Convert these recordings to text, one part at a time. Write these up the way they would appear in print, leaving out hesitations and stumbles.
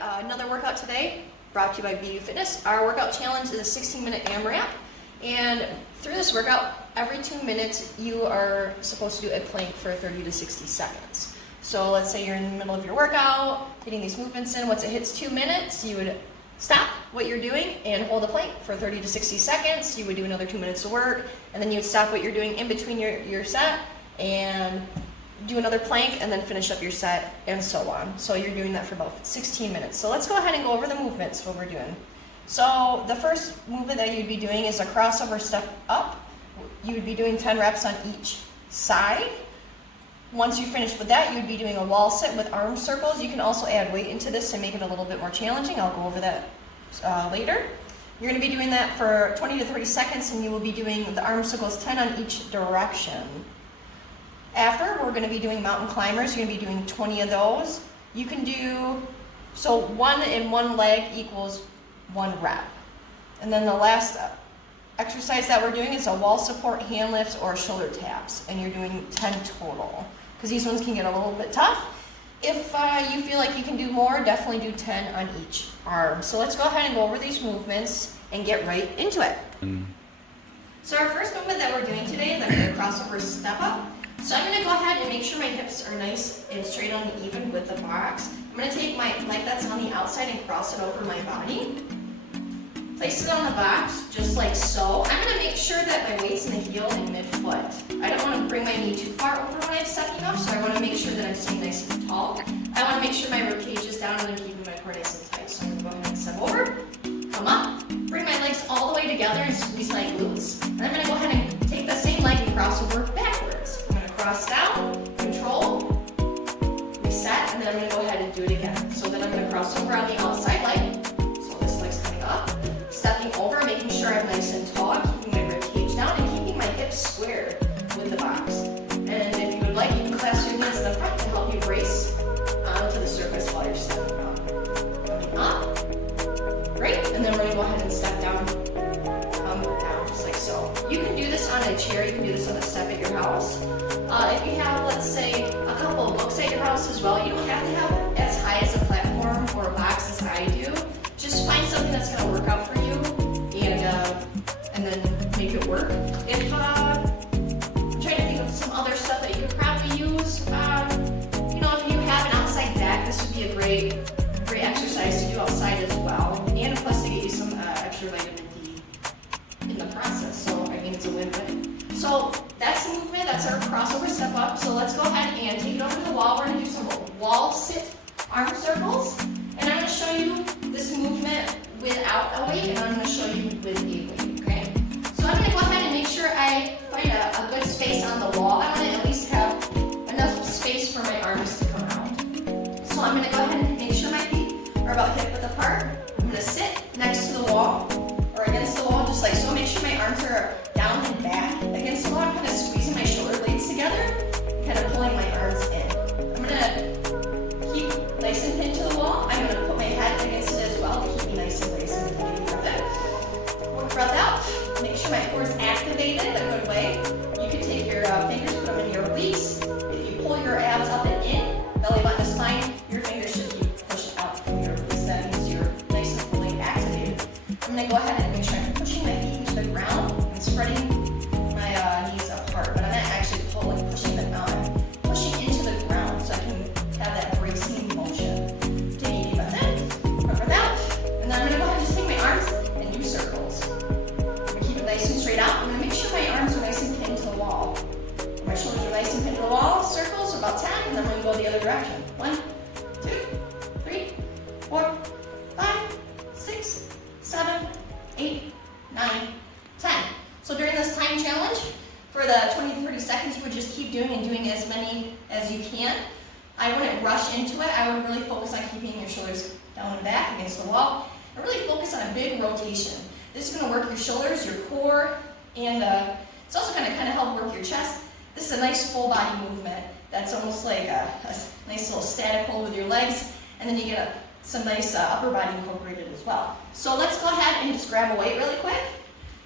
Another workout today, brought to you by BU Fitness. Our workout challenge is a 16-minute amrap, and through this workout, every 2 minutes you are supposed to do a plank for 30 to 60 seconds. So let's say you're in the middle of your workout, getting these movements in. Once it hits 2 minutes, you would stop what you're doing and hold the plank for 30 to 60 seconds. You would do another 2 minutes of work, and then you would stop what you're doing in between your set and do another plank, and then finish up your set, and so on. So you're doing that for about 16 minutes. So let's go ahead and go over the movements, what we're doing. So the first movement that you'd be doing is a crossover step up. You would be doing 10 reps on each side. Once you finish with that, you would be doing a wall sit with arm circles. You can also add weight into this to make it a little bit more challenging. I'll go over that later. You're going to be doing that for 20 to 30 seconds, and you will be doing the arm circles 10 on each direction. After, we're going to be doing mountain climbers. You're going to be doing 20 of those. You can do, so 1 in one leg equals 1 rep. And then the last exercise that we're doing is a wall support, hand lifts, or shoulder taps. And you're doing 10 total, because these ones can get a little bit tough. If you feel like you can do more, definitely do 10 on each arm. So let's go ahead and go over these movements and get right into it. So our first movement that we're doing today is the crossover step up. So I'm going to go ahead and make sure my hips are nice and straight on and even with the box. I'm going to take my leg that's on the outside and cross it over my body. Place it on the box, just like so. I'm going to make sure that my weight's in the heel and mid-foot. I don't want to bring my knee too far over when I'm stepping up, so I want to make sure that I'm staying nice and tall. I want to make sure my rib cage is down and I'm keeping my core nice and tight. So I'm going to go ahead and step over, come up, bring my legs all the way together and squeeze my glutes. And I'm going to go ahead and take the same leg and cross over backwards. Cross down, control, reset, and then I'm going to go ahead and do it again. So then I'm going to cross over on the outside leg. So this leg's coming up, stepping over, making sure I'm nice and tall, keeping my rib cage down, and keeping my hips squared with the box. And if you would like, you can clasp your hands in the front to help you brace onto the surface while you're stepping up. Coming up, great, and then we're going to go ahead and step down, come down, just like so. You can do this on a chair, you can do this on a step at your house. If you have, let's say, a couple of books at your house as well, you don't have to have as high as a platform or a box as I do. Just find something that's going to work out for you, and then make it work. If I'm trying to think of some other stuff that you could probably use, if you have an outside back, this would be a great exercise to do outside as well, and plus to get you some extra vitamin D in the process. So I mean, it's a win-win. So that's the movement, that's our crossover step up. So let's go ahead and take it over to the wall. We're going to do some wall sit arm circles. And I'm going to show you this movement without a weight, and I'm going to show you with a weight, okay? So I'm going to go ahead and make sure I find a good space on the wall. I want to at least have enough space for my arms to come out. So I'm going to go ahead and make sure my feet are about hip width apart. I'm going to sit next to the wall or against the wall, just like so. Make sure my arms are down and back against the wall. I'm kind of squeezing my shoulder blades together, kind of pulling my arms in. I'm going to keep nice and pinned to the wall. I'm going to put my head against it as well to keep me nice and braced and take a deep breath in. One breath out. Make sure my core is activated a good way. You can take your fingers, put them in your obliques. If you pull your abs up and in, belly button to spine, your fingers should keep pushed out from your obliques. That means you're nice and fully activated. I'm going to go ahead and make sure I'm pushing my feet into the ground and spreading my knees apart, but I'm not actually pushing them out. I'm pushing into the ground so I can have that bracing motion. Take a deep breath in, breath out, and then I'm going to go ahead and just take my arms and do circles. I'm going to keep it nice and straight out. I'm going to make sure my arms are nice and pinned to the wall. My shoulders are nice and pinned to the wall. Circles about 10, and then I'm going to go the other direction. 1, 2, 3, 4, 5, 6, 7, 8, 9, 10. So during this time challenge, for the 20 to 30 seconds, you would just keep doing as many as you can. I wouldn't rush into it. I would really focus on keeping your shoulders down and back against the wall, and really focus on a big rotation. This is going to work your shoulders, your core, and it's also going to kind of help work your chest. This is a nice full body movement that's almost like a nice little static hold with your legs, and then you get some nice upper body incorporated as well. So let's go ahead and just grab a weight really quick,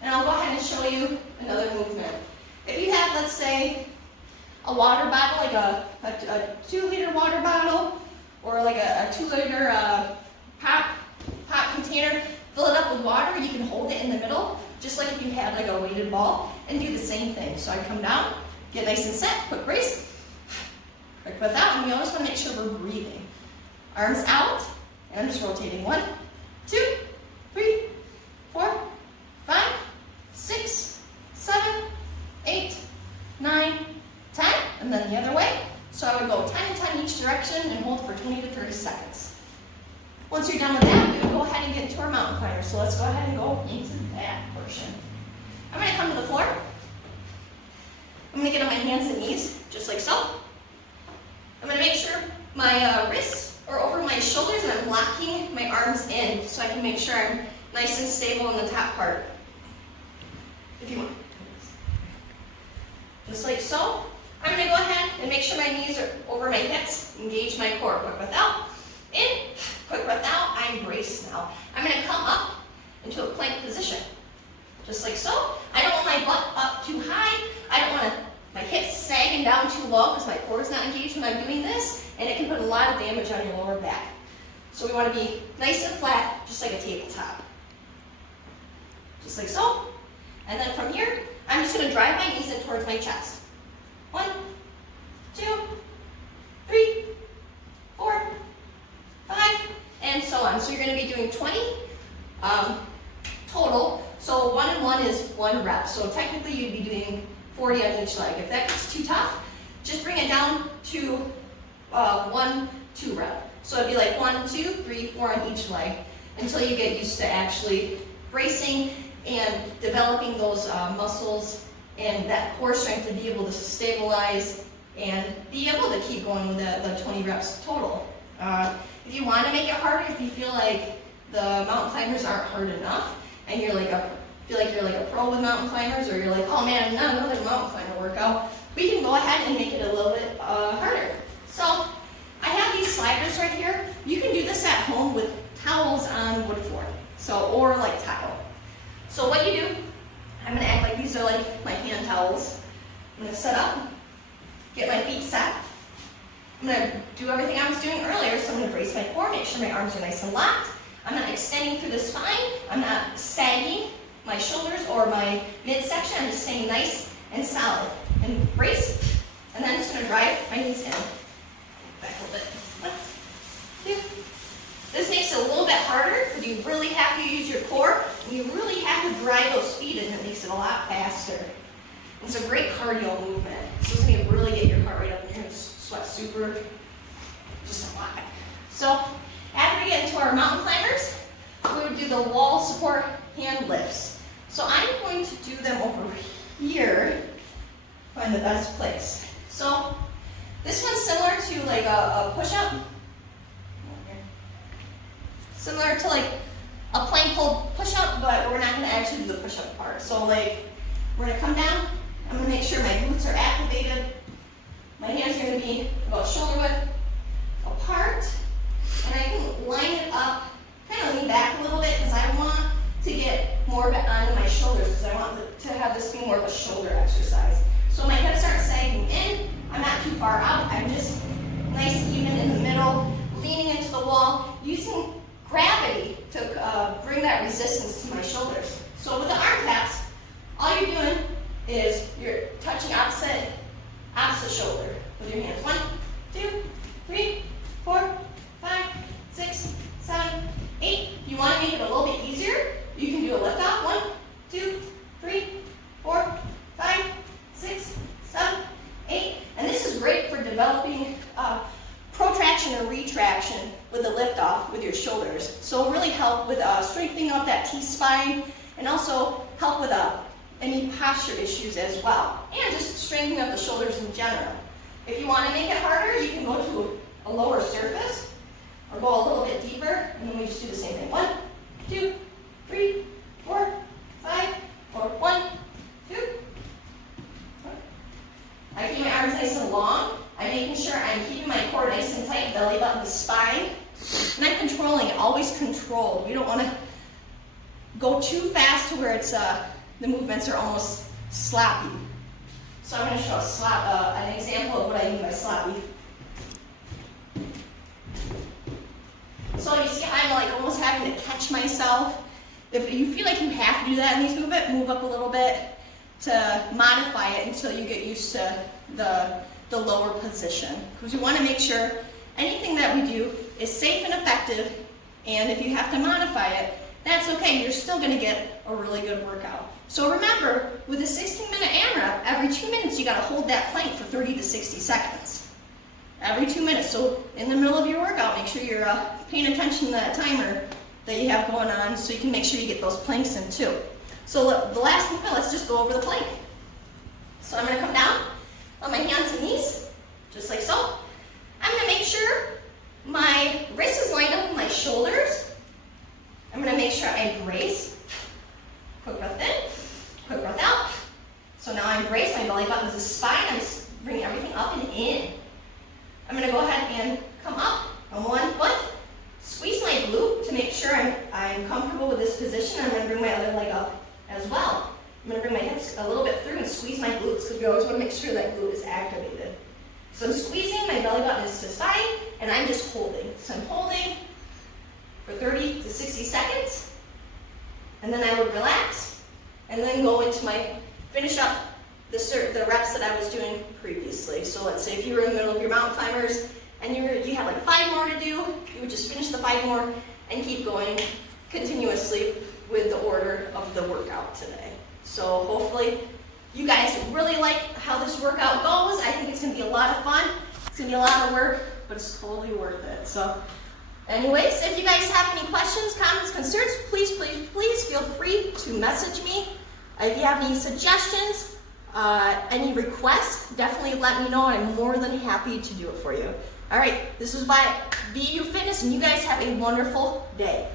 and I'll go ahead and show you another movement. If you have, let's say, a water bottle, like a 2-liter water bottle, or like a 2-liter pop container, fill it up with water. You can hold it in the middle, just like if you had like a weighted ball, and do the same thing. So I come down, get nice and set, quick brace, quick breath out, and we always want to make sure we're breathing. Arms out, and I'm just rotating. 1, 2, 3, 4, 5, 6, 7, 8, 9, 10, and then the other way. So I would go 10 and 10 each direction and hold for 20 to 30 seconds. Once you're done with that, we would go ahead and get into our mountain climber. So let's go ahead and go into that portion. I'm going to come to the floor. I'm going to get on my hands and knees, just like so. I'm going to make sure my wrists are over my shoulders and I'm locking my arms in so I can make sure I'm nice and stable in the top part. If you want. Just like so. I'm going to go ahead and make sure my knees are over my hips, engage my core. Quick breath out, in, quick breath out. I'm braced now. I'm going to come up into a plank position, just like so. I don't want my butt up too high. I don't want my hips sagging down too low because my core is not engaged when I'm doing this, and it can put a lot of damage on your lower back. So we want to be nice and flat, just like a tabletop. Just like so. And then from here, I'm just going to drive my knees in towards my chest. 1, 2, 3, 4, 5, and so on. So you're going to be doing 20 total. So 1 and 1 is 1 rep. So technically you'd be doing 40 on each leg. If that gets too tough, just bring it down to 1, 2 rep. So it'd be like 1, 2, 3, 4 on each leg until you get used to actually bracing and developing those muscles and that core strength to be able to stabilize and be able to keep going with the 20 reps total. If you want to make it harder, if you feel like the mountain climbers aren't hard enough, and you're like feel like you're like a pro with mountain climbers, or you're like, oh man, not another mountain climber workout, we can go ahead and make it a little bit harder. So I have these sliders right here. You can do this at home with towels on wood flooring, or like tile. So what you do, I'm going to act like these are like my hand towels. I'm going to set up, get my feet set. I'm going to do everything I was doing earlier, so I'm going to brace my core, make sure my arms are nice and locked. I'm not extending through the spine. I'm not sagging my shoulders or my midsection. I'm just staying nice and solid. And brace, and then I'm just going to drive my knees in. Back a little bit. 1, 2. This makes it a little bit harder because you really have to use your core, and you really have to drive those feet in. It makes it a lot faster. It's a great cardio movement. So it's going to really get your heart rate up, and you're going to sweat super, just a lot. So after we get into our mountain climbers, we would do the wall support hand lifts. So I'm going to do them over here, find the best place. So this one's similar to like a push-up. Similar to like a plank hold push-up, but we're not going to actually do the push-up part. So like, we're going to come down. I'm going to make sure my glutes are activated. My hands are going to be about shoulder width apart. And I can line it up, kind of lean back a little bit because I want to get more of it onto my shoulders because I want to have this be more of a shoulder exercise. So my hips aren't sagging in. I'm not too far out. I'm just nice, even in the middle, leaning into the wall, using gravity to bring that resistance to my shoulders. So with the arm taps, all you're doing is you're touching opposite shoulder with your hands. 1, 2, 3, 4, 5, 6, 7, 8. If you want to make it a little bit easier, you can do a lift off. 1, 2, 3, 4, 5, 6, 7, 8. And this is great for developing protraction or retraction with the lift off with your shoulders. So it'll really help with strengthening up that T-spine and also help with any posture issues as well. And just strengthening up the shoulders in general. If you want to make it harder, you can go to a lower surface or go a little bit deeper, and then we just do the same thing. 1, 2, 3, 4, 5, or 1, 2. I keep my arms nice and long. I'm making sure I'm keeping my core nice and tight, belly button to spine. And I'm controlling it, always controlled. We don't want to go too fast to where it's the movements are almost sloppy. So I'm going to show an example of what I mean by sloppy. So So you see I'm like almost having to catch myself. If you feel like you have to do that in these movements, move up a little bit to modify it until you get used to the lower position. Because we want to make sure anything that we do is safe and effective, and if you have to modify it, that's okay. You're still going to get a really good workout. So remember, with a 16-minute AMRAP, every 2 minutes you got to hold that plank for 30 to 60 seconds. Every 2 minutes. So in the middle of your workout, make sure you're paying attention to that timer that you have going on so you can make sure you get those planks in too. So the last movement, let's just go over the plank. So I'm going to come down on my hands and knees, just like so. I'm going to make sure my wrist is lined up with my shoulders. I'm going to make sure I brace. Quick breath in, quick breath out. So now I'm braced, my belly button is the spine. I'm bringing everything up and in. I'm going to go ahead and come up on one foot, squeeze my glute to make sure I'm comfortable with this position. I'm going to bring my other leg up as well. I'm going to bring my hips a little bit through and squeeze my glutes because we always want to make sure that glute is activated. So I'm squeezing, my belly button is to the side, and I'm just holding. So I'm holding for 30 to 60 seconds, and then I would relax, and then go into finish up the reps that I was doing previously. So let's say if you were in the middle of your mountain climbers, and you had like 5 more to do, you would just finish the 5 more and keep going continuously with the order of the workout today. So hopefully you guys really like how this workout goes. I think it's going to be a lot of fun. It's going to be a lot of work, but it's totally worth it. So anyways, if you guys have any questions, comments, concerns, please feel free to message me. If you have any suggestions, any requests, definitely let me know. I'm more than happy to do it for you. All right, this was by BU Fitness, and you guys have a wonderful day.